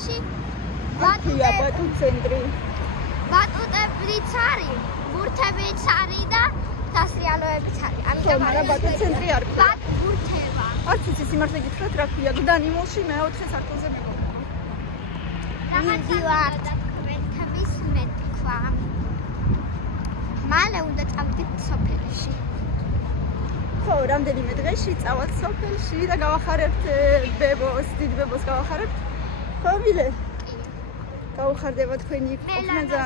სოფელში ბატუ ცენტრი. ბატუტებიც არის, ბურთებიც არის და დასრიალოებიც არის. ამიტომ მაგრამ ბატუ ცენტრი არ ქვია. ბურთება. არც იცი სიმართლე გითხრათ რა ქვია. დანიმულში მეოთხე სართულზე მეგონა. მივდივართ კვეთების მეთქვა. მალე უნდა წავიდეთ სოფელში. ხო, რამდენიმე დღეში წავალთ სოფელში და გავახარებთ ბებოს, დიდ ბებოს გავახარებთ. ხო, მილე? გავხარდება თქვენი ყოფნა.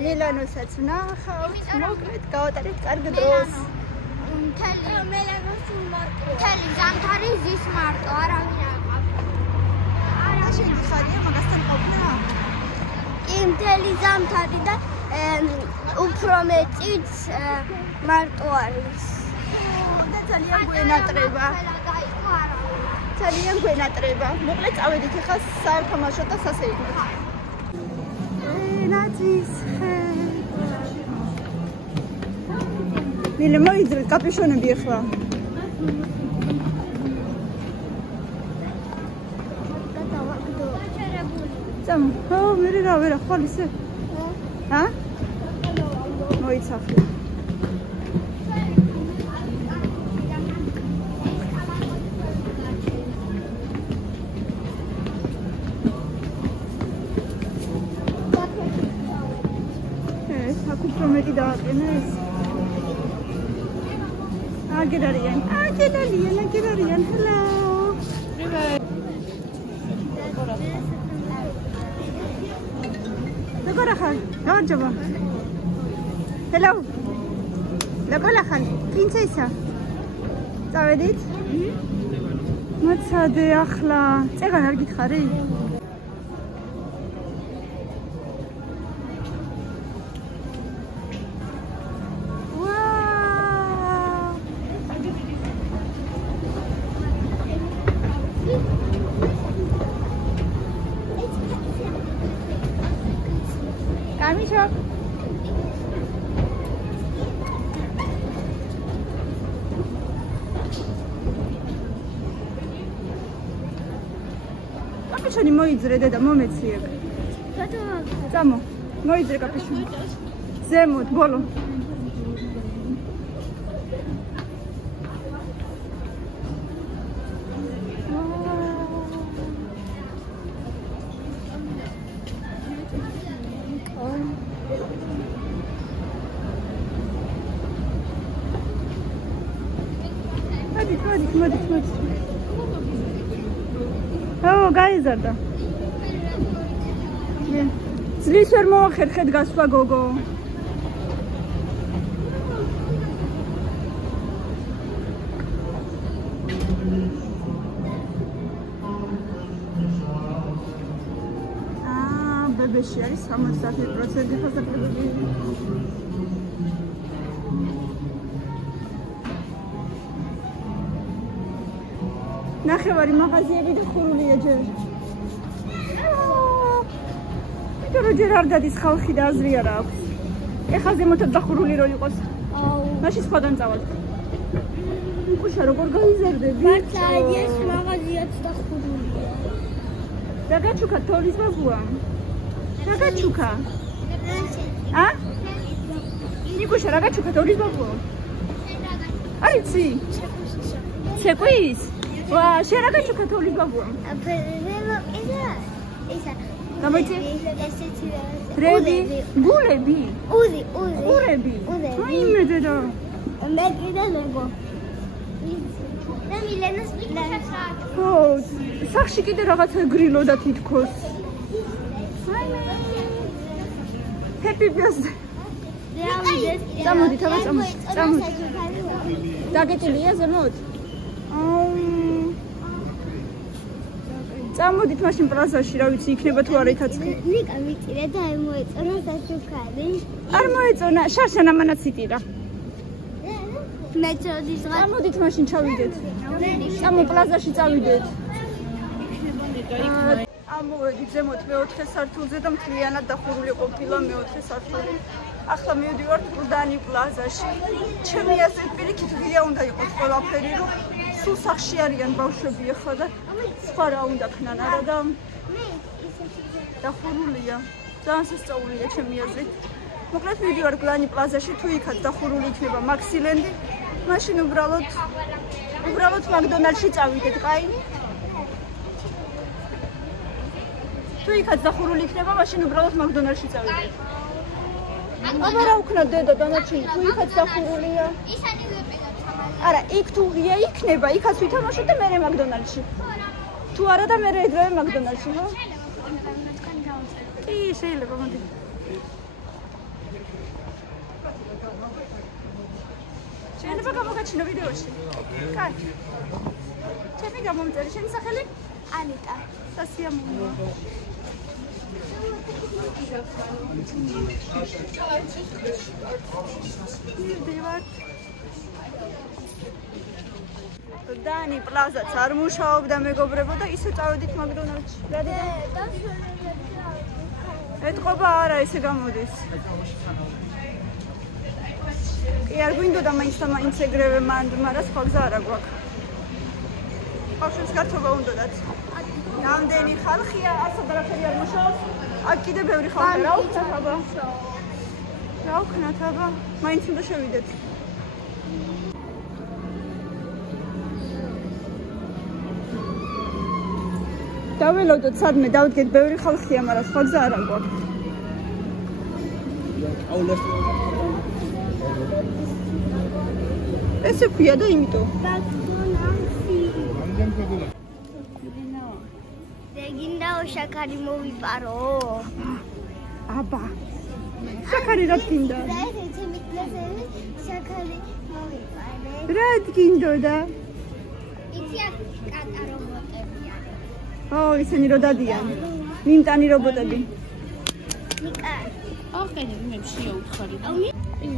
მილანოსაც ვნახავთ, მოკლედ გავატარებთ კარგ დროს. მთელი ზამთარი ზის მარტო, არავინ არ ყავს. არა, შეგიხარია მაგასთან ყოფნა? კი, მთელი ზამთარი და უფრო მეტიც მარტო არის. და ძალიან გვენატრება. ძალიან გვენატრება. მოკლედ წავედით ახლა სათამაშო და სასეირნოდ. ნაცის ხე. მილე მოიძრეთ კაპიშონები ახლა. წამ, ხო, მე რა ვერა ხვალ ისე. ჰა? მოიცახე. Prometi daaqenes. Agirarian. Hello. Lagorahan. Gawajaba. Hello. Lagorahan. Princesa. Tawedit? Matsade akhla. Tsegan ar gitkhari? Kamisho. Kamisho moidzre deda mometsliek. Samo, moidzre Kamisho. Zemut, bolo. Hadi. Oh, guys, are there? Yeah. Zlis ver moaxerxed gasva gogo. bebeshi არის 60% ხასაკრებები. ნახევარი მაღაზიები და ხურულია ჯერ. იმიტომ რომ ჯერ არ დადის ხალხი და აზრი არ აქვს. ეხლა ზემოთად დახურული რო იყოს. მაშინ სხვადან წავალ. უკუშა როგორ გაიზარდები? მართლა ეს მაღაზიაც დახურულია. დაგაჩუქა თოლის ბაბუა. დაგაჩუქა. ა? ნიკუშა დაგაჩუქა თოლის ბაბუა. არიცი? ცეკვის? ვა, შენ დაგაჩუქა თოლის ბაბუა. ისა გამოიწე? რები? გულები? უზი. გურები? აი მეძე და მე კიდე ლეგო. და მილენას ო, სახში კიდე რაღაცა გრილოდა თითქოს. Happy birthday. წამოდით, აბა წამოდით. დაგეტილია ზემოთ? წამოდით მაშინ პლაზაში, რა ვიცი, იქნება თუ არა ითაცხი. ნიკა მიწირე და არ მოეწონა სასუქარი. არ მოეწონა, შარშან ამანაც იტირა. მე წოდის რა. წამოდით მაშინ ჩავიდეთ. წამო პლაზაში წავიდეთ. ამოვედით ზემოთ მეოთხე სართულზე და მთლიანად დახურული ყოფილა მეოთხე სართული. ახლა მივდივართ გუდანი პლაზაში. ჩემი აზრით პირიქით ვია უნდა იყოს ყველაფერი, რომ სულ სახში არიან ბავშვები ახლა და სხვა რა უნდა ქნან არა და დახურულია. ძალიან სასწაულია ჩემი აზრით. მოკლედ მივიდივარ გლანი პლაზაში, თუ იქაც დახურული იქნება მაქსილენდი, მაშინ უბრალოდ მაკდონალდში წავიდეთ, კაი? თუ იქაც დახურული იქნება, მაშინ უბრალოდ მაკდონალდში წავიდეთ. აბა რა უქნა დედა დანარჩენი, თუ იქაც დახურულია? ისანი ვიყიდოთ სამალე. არა, იქ თუ ღია იქნება, იქაც ვითამაშოთ და მერე მაკდონალდში. თუ არა და მერე ეგრევე მაკდონალდში, ხო? კი, შეიძლება, მოდი. შეიძლება გამოგაჩინო ვიდეოში. კარგი. ჩემი გამომწერი, შენი სახელი? ანიტა. სასიამოვნოა. დანი პლაზაც არ მუშაობდა მეგობრებო და ისე წავედით მაკდონალდში. ეთყობა არა, ისე გამოდის. კი არ გვინდოდა მაინც და მაინც ეგრევე მაგრამ სხვა გზა არა გვაქვს. ბავშვებს გართობა უნდათ. რამდენი ხალხია, ასად არაფერი არ მუშაობს. აქ კიდე ბევრი ხალხია, რა ვქნათ აბა? რა ვქნათ აბა? მაინც უნდა შევიდეთ. დაველოდოთ სადმე დავდგეთ, ბევრი ხალხია, მაგრამ სხვა გზა არ გვაქვს. ესე ქვია და იმიტომ. გინდაო შაქარი მოვიპარო. აბა. შაქარი რა გინდა? შაქარი მოვიპარე. რა გინდოდა? იცი აქ კატა რობოტები არის. ო, ისინი რო დადიან. მიმტანი რობოტები. ნიკა. აყენე მე შეუთხარი.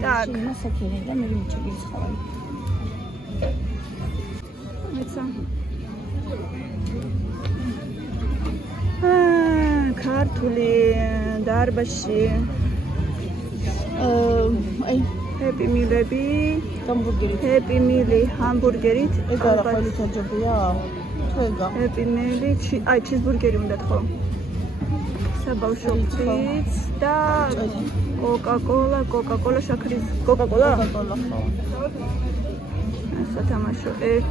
Так. მასაკერე და მე მიჩეგის ხავალი. მეცა. ქართული დარბაზში. აი, ჰეპი მილები, ჰამბურგერით. ჰეპი მილი ჰამბურგერით. ეგ არა ყველი თაჯობია? თუ ეგა. ჰეპი მილი, აი ჩიზბურგერი უნდა თქო. საბავშვო ფრიც და კოკა-კოლა შაქრის კოკა-კოლა? კოკა-კოლა ხო. სათამაშო 1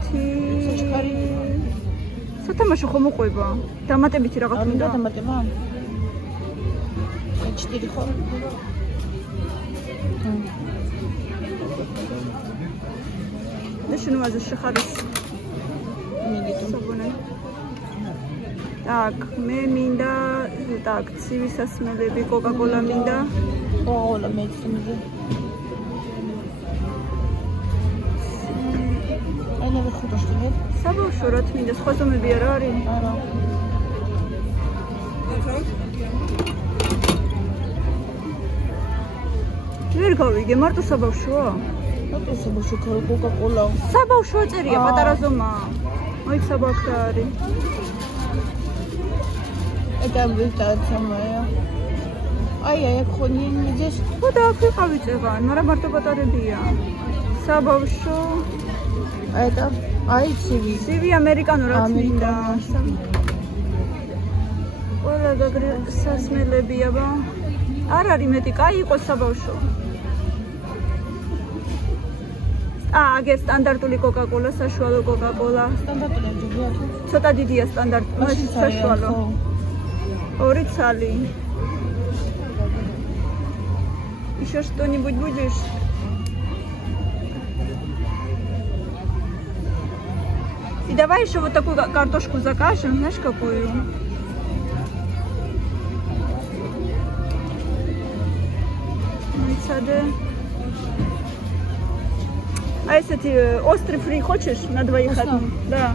სათამაშო ხომ მოყვება? დამატებითი რაღაც მინდა უნდა? დამატება? 4 ხო? და შენო აზრ შეხარის მიგიტო. საბონე. Так, მე მინდა, так, ცივი სასმელები, კოკა-კოლა მინდა. კოკა-კოლა მეცინზე. ანა ვიხუტაშტინებ? საბავშვო რა თქმა სხვა ზომები არა არის? არა. ვერ გავიგე, მარტო საბავშვოა? მარტო საბავშვო კოკა-კოლა. საბავშვო წერია, პატარა ზომა. აი საბავშვო არის. ეგა ვიტაცამაა. აი, აქ ხონი მიძეს. ხო და აქ ვიყავი წევან, მაგრამ მარტო პატარებია. საბავშვო. აი და აი ცივი ამერიკანურად მინდა. ყველა გაგრე სასმელებია ბა. არ არის მეტი, კაი იყოს საბავშვო. აგერ სტანდარტული კოკა-კოლა, საშუალო კოკა-კოლა. სტანდარტული ჯობია თუ? ცოტა დიდია სტანდარტული, საშუალო. 2 цали. Еще что-нибудь будешь? И давай еще вот такую картошку закажем, знаешь какую? А если ты острый фри хочешь на двоих одну? Да.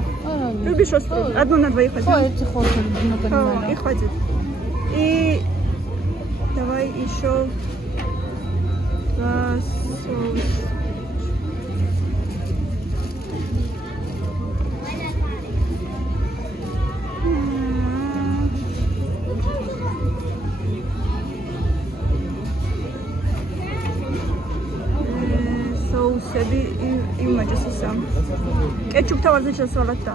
Любишь острый? Одну на двоих возьмем. Эти хочешь, ну понимаю. И хватит. И давай еще соус. Соусები იმაჯესისა. კეჩუპთან ვარზე შესვალათ და.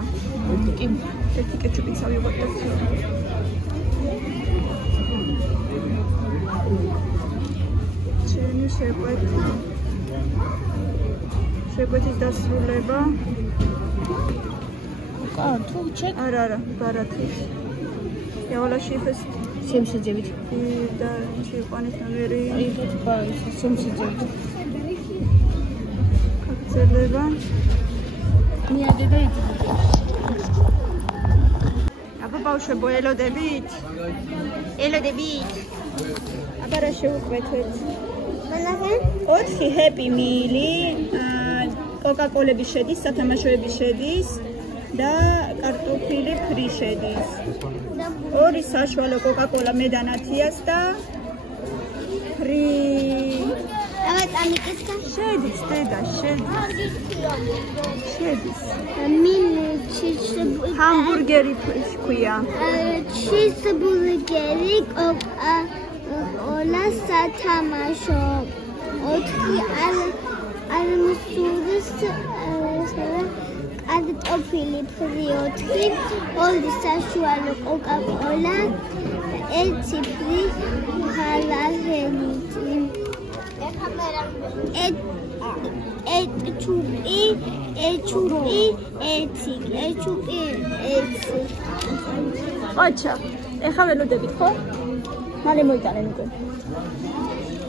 კი. ერთი კეჩუპიც ავიღოთ და. შეკვეთის დასრულება. თუ ჩეკ არა, ბარათის. Yavalashifes. Შემსაძებით. და შეყვანით ნომერი. აიგეთ ბაის შემსაძებით. კაცელება. მიადე და იძულე. აბა ბავშვებო, ელოდებით? აბა რა შევუყვეთეთ? ყველაფერი? 4 happy meal-ი, კოკა-კოლები შედის, სათამაშოები შედის და კარტოფილი ფრი შედის. 2 საშუალო კოკა-კოლა მე და ნათიას და ფრი ამიკეთდა. შედის, დედა, შედის. ჰამბურგერი ქვია. ჩიზბურგერი, კოკა-კოლა, სათამაშო. 4 ალმსურის კარტოფილი ფრი 4 საშუალო კოკა-კოლა 1 ფრი ჰალალელი აჩა, ეხლა ველოდებით, ხო? მალე მოიტანენ უკვე.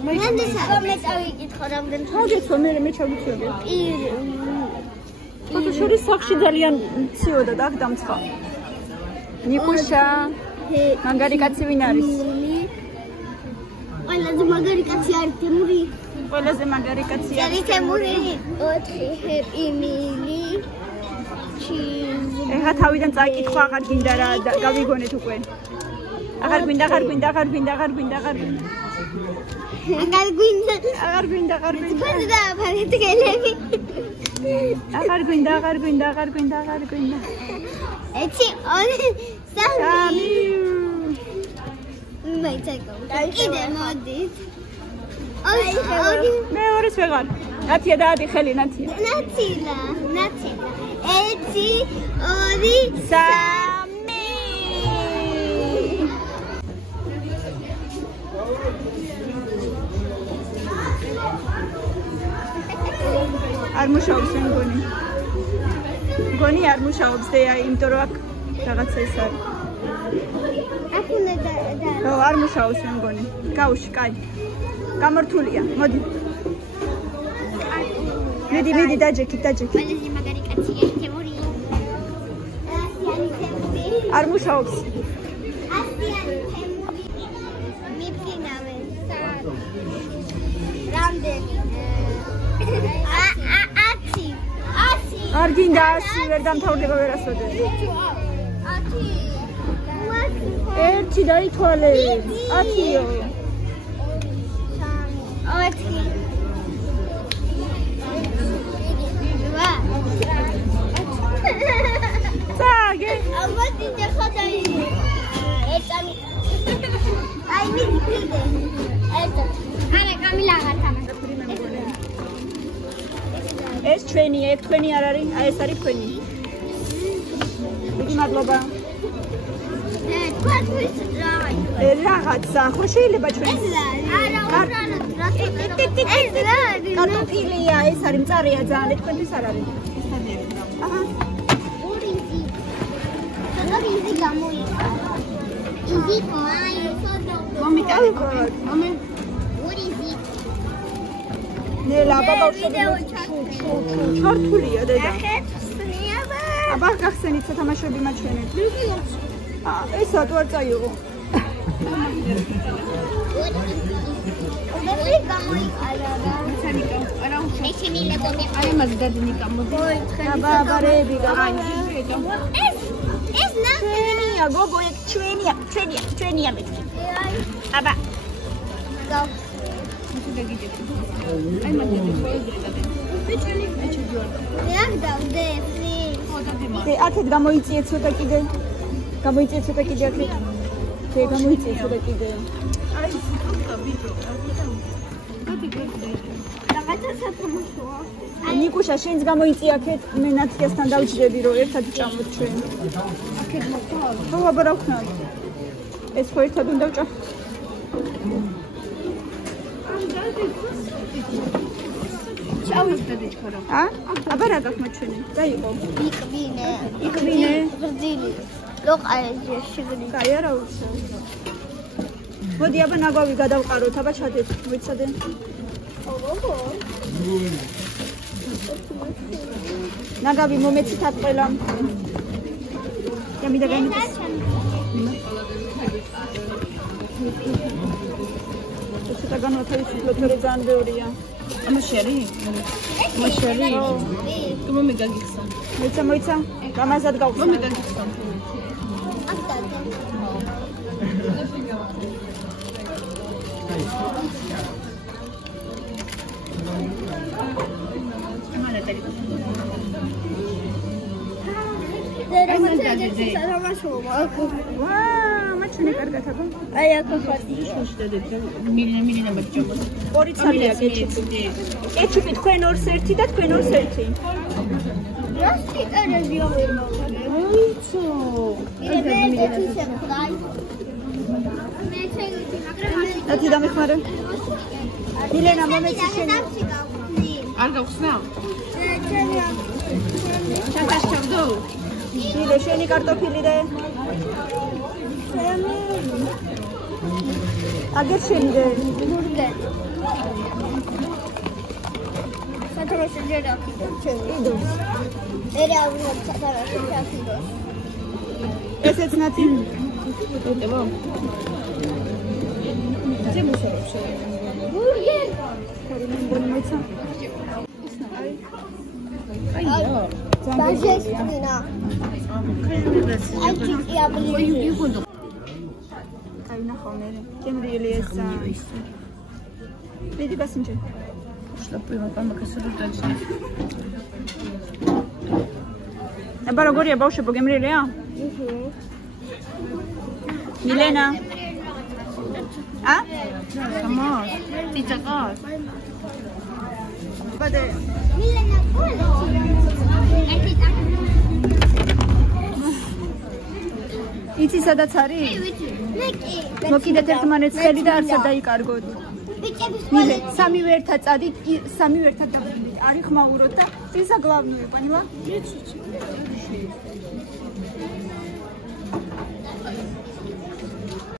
მე წავიკითხო რამდენ მოგეცვა მე ჩავიცვები. ხოთო შორის სახში ძალიან მციოდა და აქ დამცხა. ნიკუშა, მაგარი კაცი ვინ არის? ყველაზე მაგარი კაცი არის თემური. ყველაზე მაგარი კაცი არის თემური. 4 happy meal. ეხლა თავიდან წაიკითხო, აღარ გინდა რა გავიგონეთ უკვე. აღარ გვინდა. აღარ გვინდა. და ფარეთგელები. აღარ გვინდა. ეცი ორი სამი. კიდე მოდით. ორი. მე ორის ვეღარ. ნათია დაადი ხელი ნათია. ნაცილა. 1 2 3 არ მუშაობს მგონი. მგონი არ მუშაობს და იმიტომ რომ აქ რაღაცა ის არის. აფუნა და რო არ მუშაობს მგონი. გავუში, კაი. გამორთულია. მოდი. მიდი დაჯექი. ყველაზე მაგარი კაცია თემური. არ მუშაობს. მიფრინავე. რამდენი? 10. არ გინდა 100 ვერ დამთავრდება ვერასოდეს. 10. 1 დაითვალე. 10-ო. 4. წაგე. ალბათ ინდა ხადაი. ეცამი. აი მიდიდე. არა გამილაღარ თამაში. ეს ჩვენია, ეგ თქვენი არ არის? აი ეს არის თქვენი. დიდი მადლობა. თქვენთვის რაღაცა, ხო შეიძლება ჩვენი? არა, ეს რა არის? კარტოფილია, ეს არის მწარეა ძალიან, თქვენთვის არ არის. აჰა. ორიზი. საგაბიზე გამოიყო. იგი მაი მომიტანე. ორიზი. ნელა ბაბავშვები ჩართულია დედა. ხეთსნიაბა. აბა გახსენით სათამაშოები მაჩვენეთ. ესა თუ არ წაიღო. მე გამოიყარა რა. ეს მილება მე. აი მას გადნიკა მოდი. აბა-აბარები გამოიყარა. ეს ჩვენია, გოგო, ეგ ჩვენია მეთქი. აბა. გაუ. აი მას გადნიკა. მე არ დავდე, please. აქეთ გამოიწიე ცოტა კიდე. აქეთ. გამოიწიე ცოტა კიდე. აი სიტყვა ბიჭო. რაღაცა სათამაშოა. ნიკუშა, შენც გამოიწია აქეთ, მე ნათიასთან დავჭრები, რომ ერთად ვჭამოთ ჩვენ. აქეთ მოყავ. ხო, აბა რა ვქნა? ეს ხო ერთად უნდა ვჭამ. ამ დაიწყოს ჩავისდედიჩქარო. აბა რა გაქვს ჩვენი? დაიყო. იკვინე. გრძილი. ლოყაეზე შეგნი. კაი არა უცე. მოდი აბა ნაგვავი გადავყაროთ, აბა ჩადეთ, ვიცადე. ნაგავი მომეცით ყველა. და მინდა განიცეს. ცოტა განვათავისუფლოთ, მე ძალიან ბევრია. ამაშერი? ამაშერი? თუ მომიგაგიხსა. მოიცა. გამაზად გავხსნა. მომიგაგიხსა. მაჩვენე კარგად აბა. აი აქ ხოთი. მილინა ბაჭო. ორი ცალია კეჩუპი. კეჩუპი თქვენ ორს ერთი და თქვენ ორს ერთი. რასი ტერეზია ვერ მოვიდა. აიცო. ათი დამეხმარე. მილენა მომეცი შენ. არ გავხსნა? ჩაკაშავდო. მილე შენი კარტოფილი და აგერ შენი და ბურგერი. სათავეში ჯერა იდოს. ერე აღვნიშნე სათავეში ჩაქიდოს. ესეც ნათი. ეტებო. ძემუშაობს. ბურგერი. მოიცა. აიო. ბაჟესტინა. აი ჭიაბლი. აი ნახო მე. კემრიელი ესა. მიდი გასინჯე. შლაპივა პამაკასრო დაჭი. აბა როგორია ბავშვებო გემრიელია? მილენა. გამოს. ციცაკოს. ბადე. მილენა ყოლა. ერთი და. იცი სადაც არის? მე კი. მოკიდეთ ერთმანეთს ხელი და არც დაიკარგოთ. ბიჭების მილე, სამივე ერთად წადით, სამივე ერთად დავიდეთ. არის ხმაუროთ და წინსა გლავნოე, поняла?